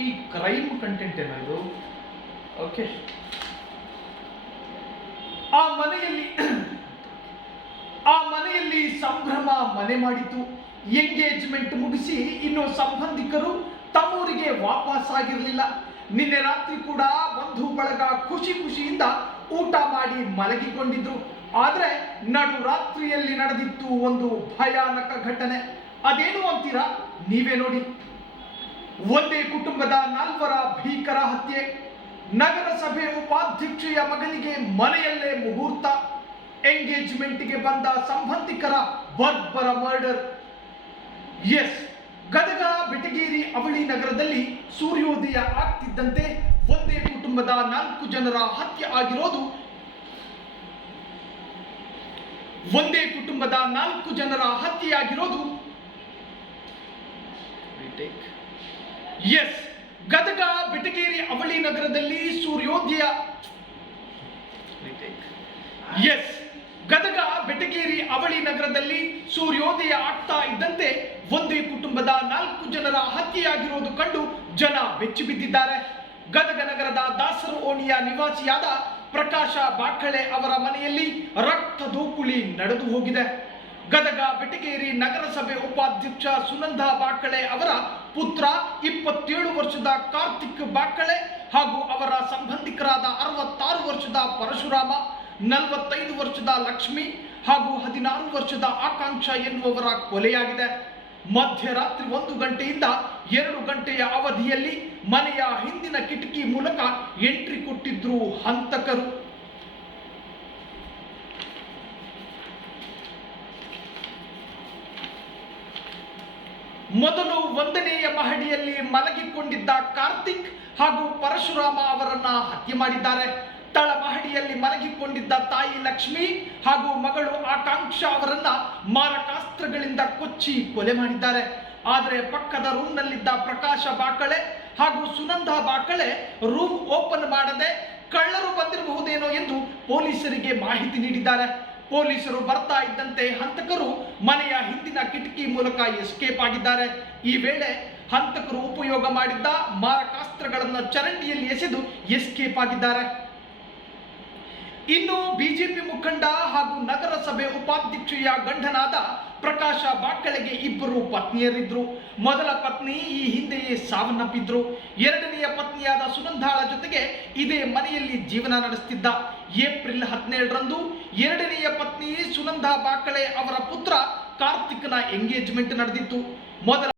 ಈ crime content ಏನೋ ಇದು ಓಕೆ ಆ ಮನೆಯಲ್ಲಿ ಆ ಮನೆಯಲ್ಲಿ ಸಂಭ್ರಮ ಮನೆ ಮಾಡಿತು ಎಂಗೇಜ್ಮೆಂಟ್ ಮುಗಿಸಿ ಇನ್ನು ಸಂಬಂಧಿಕರು ತಮ್ಮೂರಿಗೆ ವಾಪಸ್ ಆಗಿರಲಿಲ್ಲ. ನಿನ್ನೆ ರಾತ್ರಿ ಕೂಡ ಬಂಧು ಬಳಗ ಖುಷಿ ಖುಷಿಯಿಂದ ಊಟ ಮಾಡಿ ಮಲಗಿಕೊಂಡಿದ್ರು. ಆದರೆ ನಡು ರಾತ್ರಿಯಲ್ಲಿ ನಡೆದಿತ್ತು ಒಂದು ಭಯಾನಕ ಘಟನೆ. ಅದೇನು ಅಂತೀರಾ? ನೀವೇ ನೋಡಿ. ಒಂದೇ ಕುಟುಂಬದ ನಾಲ್ವರ ಭೀಕರ ಹತ್ಯೆ, ನಗರಸಭೆ ಉಪಾಧ್ಯಕ್ಷೆಯ ಮಗನಿಗೆ ಮನೆಯಲ್ಲೇ ಮುಹೂರ್ತ, ಎಂಗೇಜ್ಮೆಂಟ್ಗೆ ಬಂದ ಸಂಬಂಧಿಕರ ಬರ್ಬರ ಮರ್ಡರ್. ಎಸ್, ಗದಗ ಬೆಟಗೇರಿ ಅವಳಿ ನಗರದಲ್ಲಿ ಸೂರ್ಯೋದಯ ಆಗ್ತಿದ್ದಂತೆ ಒಂದೇ ಕುಟುಂಬದ ನಾಲ್ಕು ಜನರ ಹತ್ಯೆ ಆಗಿರೋದು. ಒಂದೇ ಕುಟುಂಬದ ನಾಲ್ಕು ಜನರ ಹತ್ಯೆಯಾಗಿರೋದು. ಎಸ್, ಗದಗ, ಬಿಟಗೇರಿ, ಅವಳಿ ನಗರದಲ್ಲಿ ಸೂರ್ಯೋದಯ. ಎಸ್, ಗದಗ, ಬೆಟಗೇರಿ, ಅವಳಿ ನಗರದಲ್ಲಿ ಸೂರ್ಯೋದಯ ಆಗ್ತಾ ಇದ್ದಂತೆ ಒಂದೇ ಕುಟುಂಬದ ನಾಲ್ಕು ಜನರ ಹತ್ಯೆಯಾಗಿರುವುದು ಕಂಡು ಜನ ಬೆಚ್ಚಿ ಬಿದ್ದಿದ್ದಾರೆ. ಗದಗ ನಗರದ ದಾಸರ ಓಣಿಯ ನಿವಾಸಿಯಾದ ಪ್ರಕಾಶ ಬಾಕಳೆ ಅವರ ಮನೆಯಲ್ಲಿ ರಕ್ತ ದೋಕುಳಿ ನಡೆದು ಹೋಗಿದೆ. ಗದಗ, ಬೆಟಗೇರಿ ನಗರಸಭೆ ಉಪಾಧ್ಯಕ್ಷ ಸುನಂದ ಬಾಕಳೆ ಅವರ ಪುತ್ರ ಇಪ್ಪತ್ತೇಳು ವರ್ಷದ ಕಾರ್ತಿಕ್ ಬಾಕಳೆ ಹಾಗೂ ಅವರ ಸಂಬಂಧಿಕರಾದ ಅರವತ್ತಾರು ವರ್ಷದ ಪರಶುರಾಮ, ನಲವತ್ತೈದು ವರ್ಷದ ಲಕ್ಷ್ಮಿ ಹಾಗೂ ಹದಿನಾರು ವರ್ಷದ ಆಕಾಂಕ್ಷ ಎನ್ನುವವರ ಕೊಲೆಯಾಗಿದೆ. ಮಧ್ಯರಾತ್ರಿ ಒಂದು ಗಂಟೆಯಿಂದ ಎರಡು ಗಂಟೆಯ ಅವಧಿಯಲ್ಲಿ ಮನೆಯ ಹಿಂದಿನ ಕಿಟಕಿ ಮೂಲಕ ಎಂಟ್ರಿ ಕೊಟ್ಟಿದ್ರು ಹಂತಕರು. ಮೊದಲು ಒಂದನೆಯ ಮಹಡಿಯಲ್ಲಿ ಮಲಗಿಕೊಂಡಿದ್ದ ಕಾರ್ತಿಕ್ ಹಾಗೂ ಪರಶುರಾಮ ಅವರನ್ನ ಹತ್ಯೆ ಮಾಡಿದ್ದಾರೆ. ತಳ ಮಹಡಿಯಲ್ಲಿ ಮಲಗಿಕೊಂಡಿದ್ದ ತಾಯಿ ಲಕ್ಷ್ಮಿ ಹಾಗೂ ಮಗಳು ಆಕಾಂಕ್ಷ ಅವರನ್ನ ಮಾರಕಾಸ್ತ್ರಗಳಿಂದ ಕೊಚ್ಚಿ ಕೊಲೆ ಮಾಡಿದ್ದಾರೆ. ಆದರೆ ಪಕ್ಕದ ರೂಮ್ನಲ್ಲಿದ್ದ ಪ್ರಕಾಶ ಬಾಕಳೆ ಹಾಗೂ ಸುನಂದ ಬಾಕಳೆ ರೂಮ್ ಓಪನ್ ಮಾಡದೆ ಕಳ್ಳರು ಬಂದಿರಬಹುದೇನೋ ಎಂದು ಪೊಲೀಸರಿಗೆ ಮಾಹಿತಿ ನೀಡಿದ್ದಾರೆ. ಪೊಲೀಸರು ಬರ್ತಾ ಇದ್ದಂತೆ ಹಂತಕರು ಮನೆಯ ಹಿಂದಿನ ಕಿಟಕಿ ಮೂಲಕ ಎಸ್ಕೇಪ್ ಆಗಿದ್ದಾರೆ. ಈ ವೇಳೆ ಹಂತಕರು ಉಪಯೋಗ ಮಾಡಿದ್ದ ಮಾರಕಾಸ್ತ್ರಗಳನ್ನು ಚರಂಡಿಯಲ್ಲಿ ಎಸೆದು ಎಸ್ಕೇಪ್ ಆಗಿದ್ದಾರೆ. ಇನ್ನು ಬಿಜೆಪಿ ಮುಖಂಡ ಹಾಗೂ ನಗರಸಭೆ ಉಪಾಧ್ಯಕ್ಷೆಯ ಗಂಡನಾದ ಪ್ರಕಾಶ ಬಾಕಳೆಗೆ ಇಬ್ಬರು ಪತ್ನಿಯರಿದ್ರು. ಮೊದಲ ಪತ್ನಿ ಈ ಹಿಂದೆಯೇ ಸಾವನ್ನಪ್ಪಿದ್ರು. ಎರಡನೆಯ ಪತ್ನಿಯಾದ ಸುನಂದಾಳ ಜೊತೆಗೆ ಇದೇ ಮನೆಯಲ್ಲಿ ಜೀವನ ನಡೆಸುತ್ತಿದ್ದ ಏಪ್ರಿಲ್ ಹದಿನೇಳರಂದು ಎರಡನೆಯ ಪತ್ನಿ ಸುನಂದಾ ಬಾಕಳೆ ಅವರ ಪುತ್ರ ಕಾರ್ತಿಕ್ನ ಎಂಗೇಜ್ಮೆಂಟ್ ನಡೆದಿತ್ತು. ಮೊದಲ